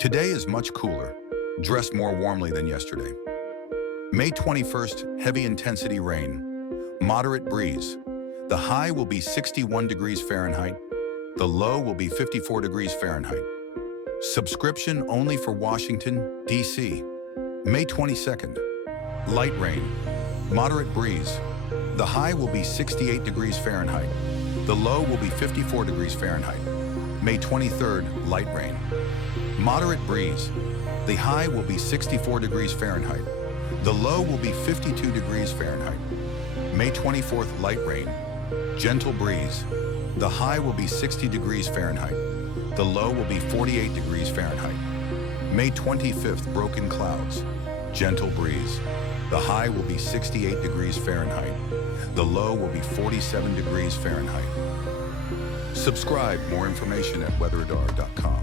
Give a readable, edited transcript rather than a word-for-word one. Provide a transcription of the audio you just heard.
Today is much cooler, dressed more warmly than yesterday. May 21st, heavy intensity rain, moderate breeze. The high will be 61 degrees Fahrenheit. The low will be 54 degrees Fahrenheit. Subscription only for Washington, D.C. May 22nd, light rain, moderate breeze. The high will be 68 degrees Fahrenheit. The low will be 54 degrees Fahrenheit. May 23rd, light rain, moderate breeze. The high will be 64 degrees Fahrenheit. The low will be 52 degrees Fahrenheit. May 24th, light rain, gentle breeze. The high will be 60 degrees Fahrenheit. The low will be 48 degrees Fahrenheit. May 25th, broken clouds, gentle breeze. The high will be 68 degrees Fahrenheit. The low will be 47 degrees Fahrenheit. Subscribe, more information at weatheradar.com.